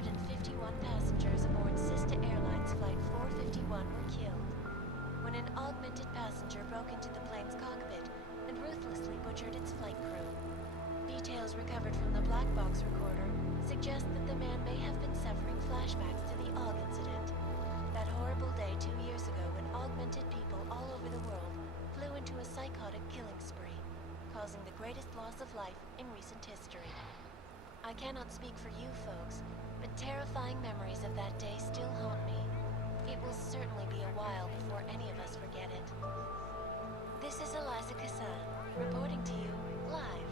151 passengers aboard Sista Airlines Flight 451 were killed when an augmented passenger broke into the plane's cockpit and ruthlessly butchered its flight crew. Details recovered from the black box recorder suggest that the man may have been suffering flashbacks to the AUG incident. That horrible day 2 years ago when augmented people all over the world flew into a psychotic killing spree, causing the greatest loss of life in recent history. I cannot speak for you folks, but terrifying memories of that day still haunt me. It will certainly be a while before any of us forget it. This is Eliza Cassan, reporting to you live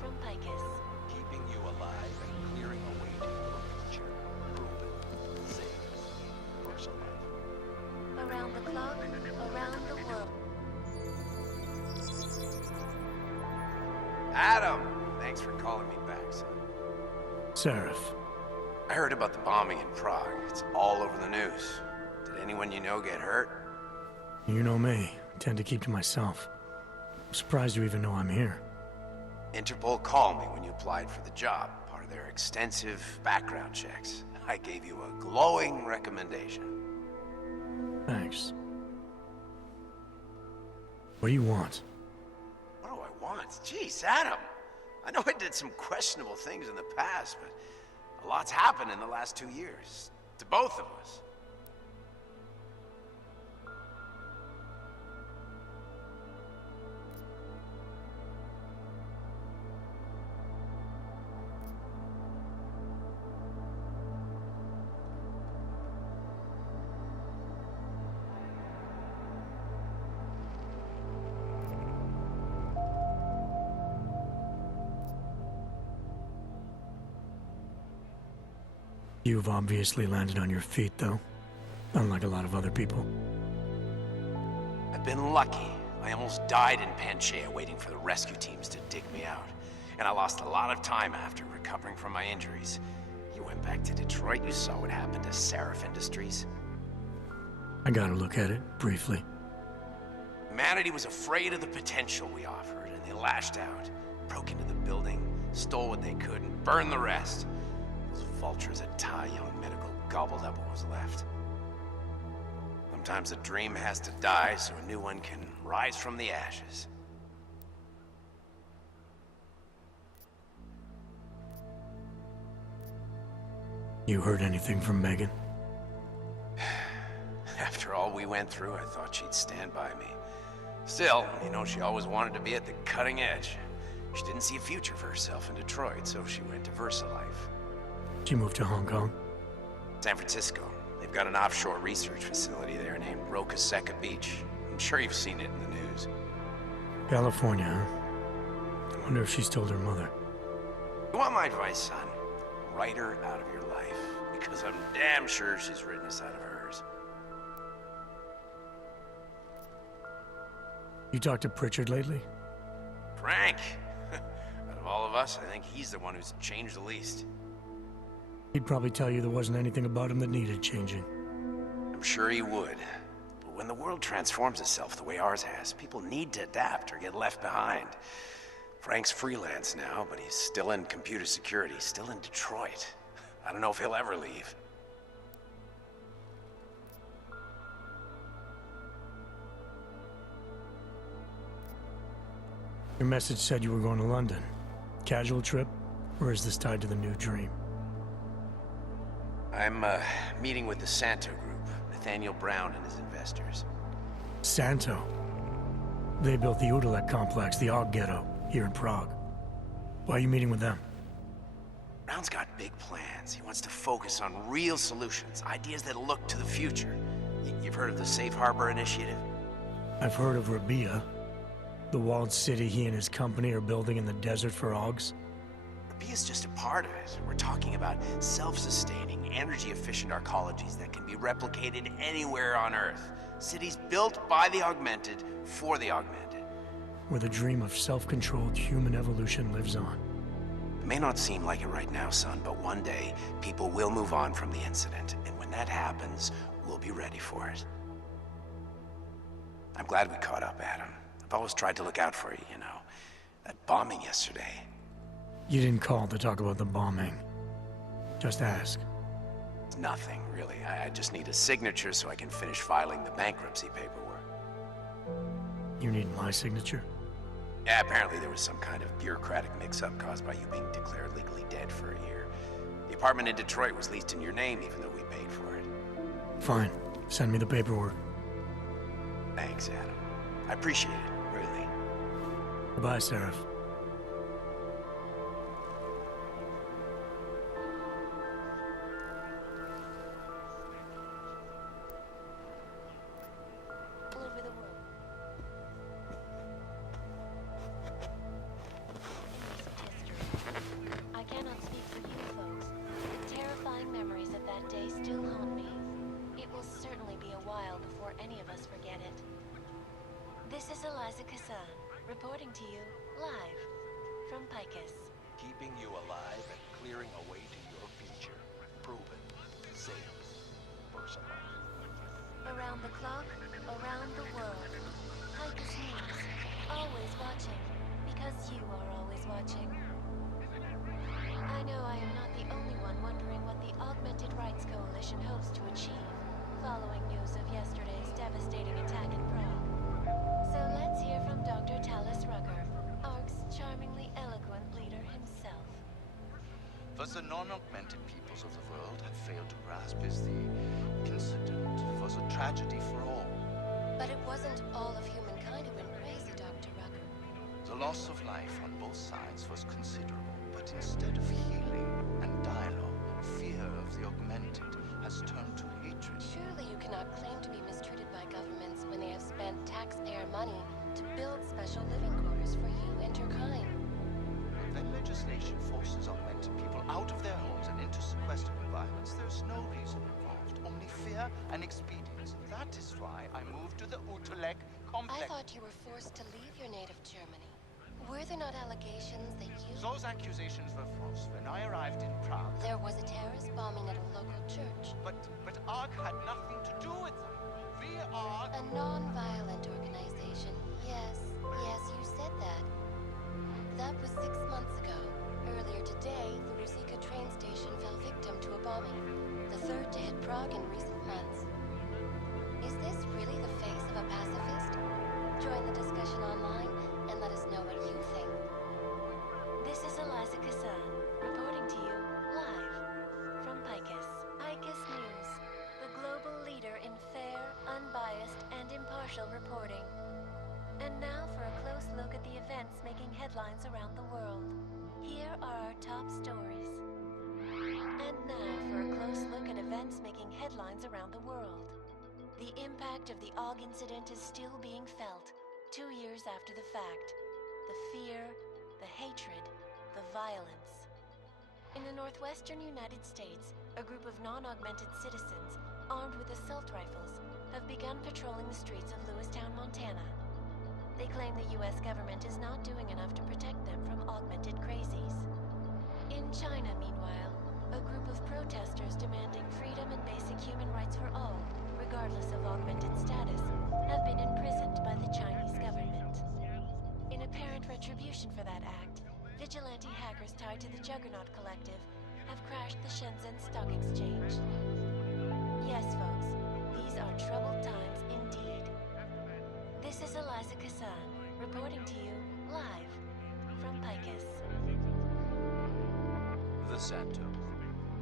from Picus. Keeping you alive and clearing a way to your future. Proven. Safe. Personal. Around the clock, around the world. Adam! Thanks for calling me back, son. Seraph. I heard about the bombing in Prague. It's all over the news. Did anyone you know get hurt? You know me. I tend to keep to myself. I'm surprised you even know I'm here. Interpol called me when you applied for the job, part of their extensive background checks. I gave you a glowing recommendation. Thanks. What do you want? What do I want? Jeez, Adam! I know I did some questionable things in the past, but a lot's happened in the last 2 years. To both of us. You've obviously landed on your feet, though. Unlike a lot of other people. I've been lucky. I almost died in Panchaea waiting for the rescue teams to dig me out. And I lost a lot of time after recovering from my injuries. You went back to Detroit, you saw what happened to Seraph Industries. I got a look at it, briefly. Humanity was afraid of the potential we offered, and they lashed out. Broke into the building, stole what they could, and burned the rest. Those vultures at Tai Young Medical gobbled up what was left. Sometimes a dream has to die so a new one can rise from the ashes. You heard anything from Megan? After all we went through, I thought she'd stand by me. Still, you know, she always wanted to be at the cutting edge. She didn't see a future for herself in Detroit, so she went to VersaLife. She moved to Hong Kong? San Francisco. They've got an offshore research facility there named Roca Seca Beach. I'm sure you've seen it in the news. California, huh? I wonder if she's told her mother. You want my advice, son? Write her out of your life, because I'm damn sure she's written us out of hers. You talked to Pritchard lately? Frank! Out of all of us, I think he's the one who's changed the least. He'd probably tell you there wasn't anything about him that needed changing. I'm sure he would. But when the world transforms itself the way ours has, people need to adapt or get left behind. Frank's freelance now, but he's still in computer security, still in Detroit. I don't know if he'll ever leave. Your message said you were going to London. Casual trip? Or is this tied to the new dream? I'm meeting with the Santo Group, Nathaniel Brown and his investors. Santo? They built the Udalek complex, the Og Ghetto, here in Prague. Why are you meeting with them? Brown's got big plans. He wants to focus on real solutions, ideas that look to the future. You've heard of the Safe Harbor Initiative? I've heard of Rabia, the walled city he and his company are building in the desert for Augs. Rabia's just a part of it. We're talking about self-sustaining, energy-efficient arcologies that can be replicated anywhere on Earth. Cities built by the augmented, for the augmented. Where the dream of self-controlled human evolution lives on. It may not seem like it right now, son, but one day, people will move on from the incident, and when that happens, we'll be ready for it. I'm glad we caught up, Adam. I've always tried to look out for you, you know. That bombing yesterday. You didn't call to talk about the bombing. Just ask. It's nothing, really. I just need a signature so I can finish filing the bankruptcy paperwork. You need my signature? Yeah, apparently there was some kind of bureaucratic mix-up caused by you being declared legally dead for a year. The apartment in Detroit was leased in your name even though we paid for it. Fine. Send me the paperwork. Thanks, Adam. I appreciate it, really. Goodbye, Seraph. All over the world. History. I cannot speak for you folks, but terrifying memories of that day still haunt me. It will certainly be a while before any of us forget it. This is Eliza Kassan, reporting to you, live, from Picus. Keeping you alive and clearing a way to your future. Proven. Safe. Personal. Around the clock, around the world. Picus News, always watching, because you are always watching. I know I am not the only one wondering what the Augmented Rights Coalition hopes to achieve, following news of yesterday's devastating attack in Prague. So let's hear from Dr. Talis Rucker, ARC's charmingly eloquent leader himself. What the non-augmented peoples of the world have failed to grasp is the incident was a tragedy for all. But it wasn't all of humankind who went crazy, Dr. Rucker. The loss of life on both sides was considerable, but instead of healing and dialogue, fear of the augmented has turned to hatred. Surely you cannot claim to be mistreated by governments when they have spent taxpayer money to build special living quarters for you and your kind. When legislation forces augmented people out of their homes and into sequestered environments, there's no reason involved, only fear and expedience. That is why I moved to the Utelek complex. I thought you were forced to leave your native Germany. Were there not allegations that you... Those accusations were false. When I arrived in Prague, There was a terrorist bombing at a local church. but ARC had nothing to do with them. We are... A non-violent organization. Yes, you said that. That was 6 months ago. Earlier today, the Ruzicka train station fell victim to a bombing. The third to hit Prague in recent months. Is this really the face of a pacifist? Join the discussion online and let us know what you think. This is Eliza Kassan, reporting to you, live, from Picus. Picus News, the global leader in fair, unbiased, and impartial reporting. And now for a close look at the events making headlines around the world. Here are our top stories. And now for a close look at events making headlines around the world. The impact of the AUG incident is still being felt, 2 years after the fact. The fear, the hatred, the violence. In the northwestern United States, a group of non-augmented citizens, armed with assault rifles, have begun patrolling the streets of Lewistown, Montana. They claim the US government is not doing enough to protect them from augmented crazies. In China, meanwhile, a group of protesters demanding freedom and basic human rights for all, regardless of augmented status, have been imprisoned by the Chinese government. In apparent retribution for that act, vigilante hackers tied to the Juggernaut Collective have crashed the Shenzhen Stock Exchange. Yes, folks, these are troubled times indeed. This is Eliza Kassan, reporting to you, live, from Picus. The Santo.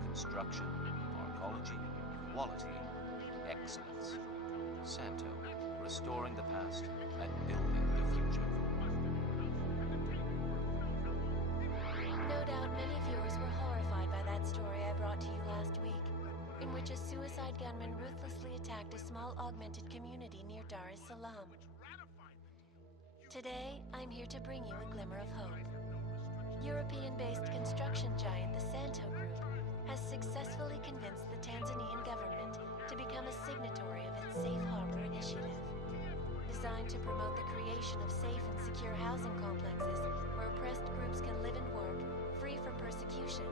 Construction, arcology, quality, excellence. Santo. Restoring the past and building the future. No doubt many viewers were horrified by that story I brought to you last week, in which a suicide gunman ruthlessly attacked a small augmented community near Dar es Salaam. Today, I'm here to bring you a glimmer of hope. European-based construction giant the Santo Group has successfully convinced the Tanzanian government to become a signatory of its Safe Harbor initiative. Designed to promote the creation of safe and secure housing complexes where oppressed groups can live and work, free from persecution,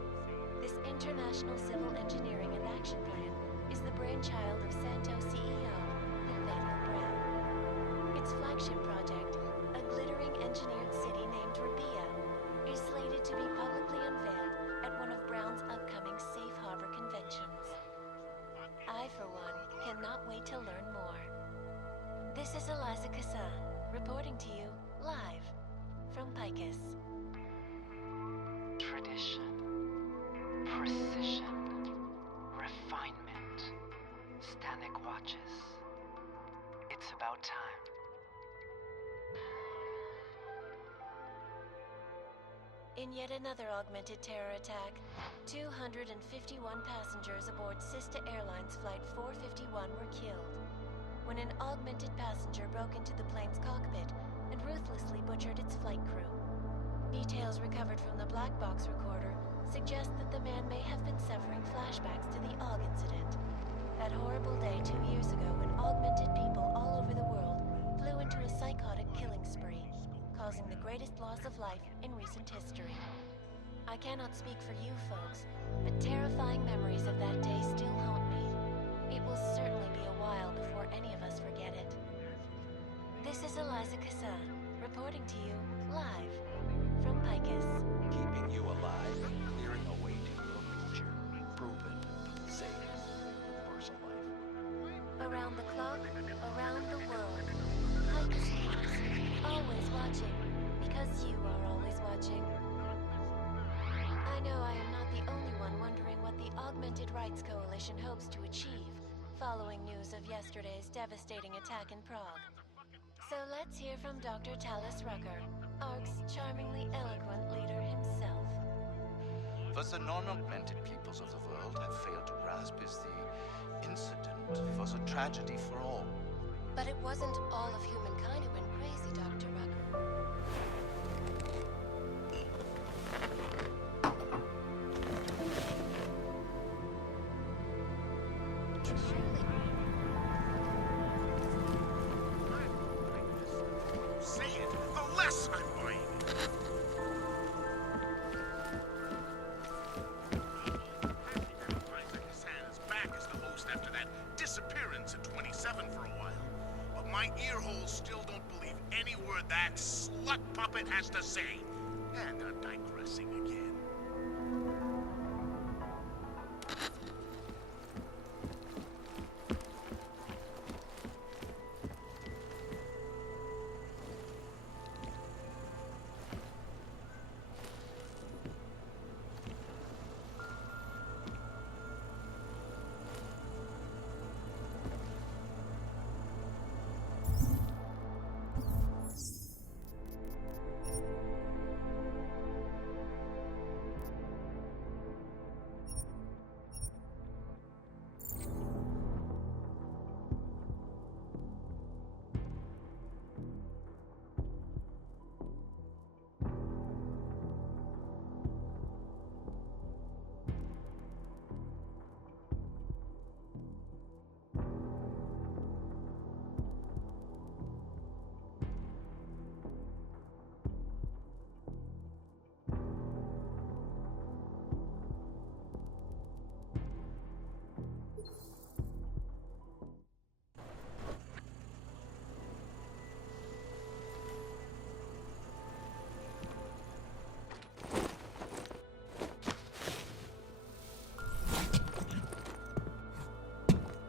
this international civil engineering and action plan is the brainchild of Santo CEO Nathaniel Brown. Its flagship project, a glittering engineered city named Rabia, is slated to be publicly unveiled at one of Brown's upcoming Safe This is Eliza Cassan, reporting to you live from Picus. Tradition, precision, refinement. Stanek watches. It's about time. In yet another augmented terror attack, 251 passengers aboard Sista Airlines Flight 451 were killed when an augmented passenger broke into the plane's cockpit and ruthlessly butchered its flight crew. Details recovered from the black box recorder suggest that the man may have been suffering flashbacks to the AUG incident. That horrible day 2 years ago when augmented people all over the world flew into a psychotic killing spree, causing the greatest loss of life in recent history. I cannot speak for you folks, but terrifying memories of that day still haunt me. It will certainly be a while before any of us forget it. This is Eliza Cassan, reporting to you live from Picus. Keeping you alive and clearing a way to your future. Proven. Safe. Personal life. Around the clock, around the world. Picus News. Always watching, because you are always watching. I know I am not the only one wondering what the Augmented Rights Coalition hopes to achieve following news of yesterday's devastating attack in Prague. So let's hear from Dr. Talis Rucker, ARC's charmingly eloquent leader himself. What the non-augmented peoples of the world have failed to grasp is the incident was a tragedy for all. But it wasn't all of humankind who went crazy, Dr. Rucker. Say it, the less I mind. Eliza Cassan is back as the host after that disappearance at 27 for a while. But my ear holes still don't believe any word that slut puppet has to say. And I'm digressing again.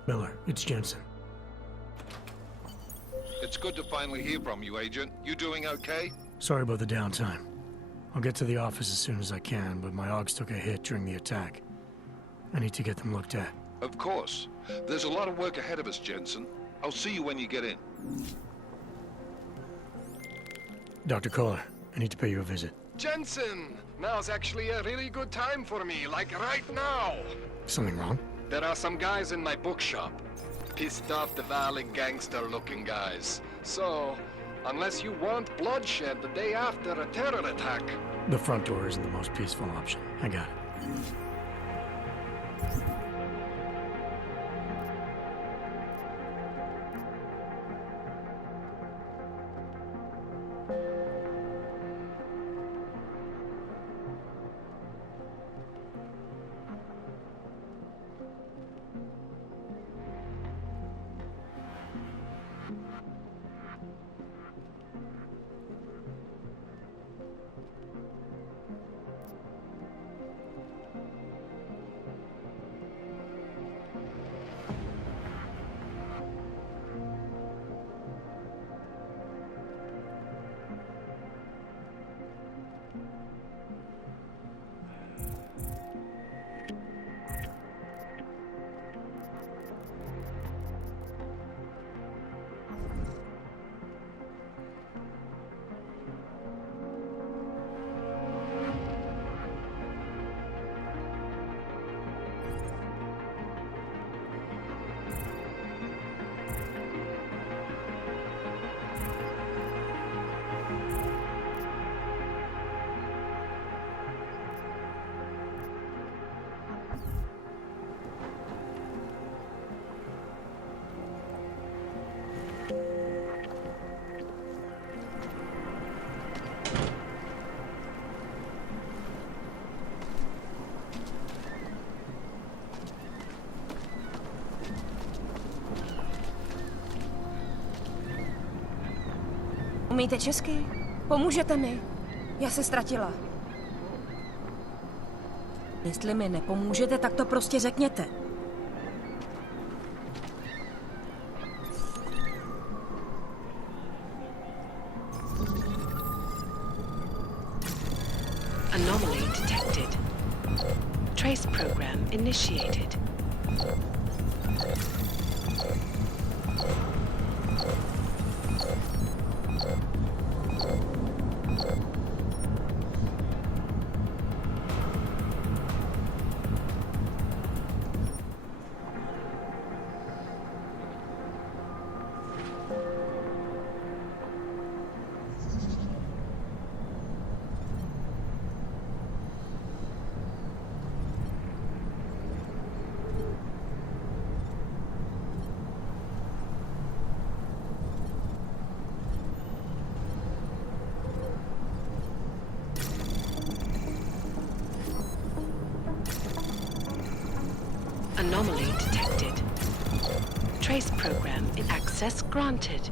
Miller, it's Jensen. It's good to finally hear from you, Agent. You doing okay? Sorry about the downtime. I'll get to the office as soon as I can, but my AUGs took a hit during the attack. I need to get them looked at. Of course. There's a lot of work ahead of us, Jensen. I'll see you when you get in. Dr. Kohler, I need to pay you a visit. Jensen! Now's actually a really good time for me, like right now! Something wrong? There are some guys in my bookshop. Pissed off the Valley gangster-looking guys. So, unless you want bloodshed the day after a terror attack... The front door isn't the most peaceful option. I got it. Umíte česky? Pomůžete mi? Já se ztratila. Jestli mi nepomůžete, tak to prostě řekněte. Anomaly detected. Trace program initiated. Anomaly detected. Trace program in access granted.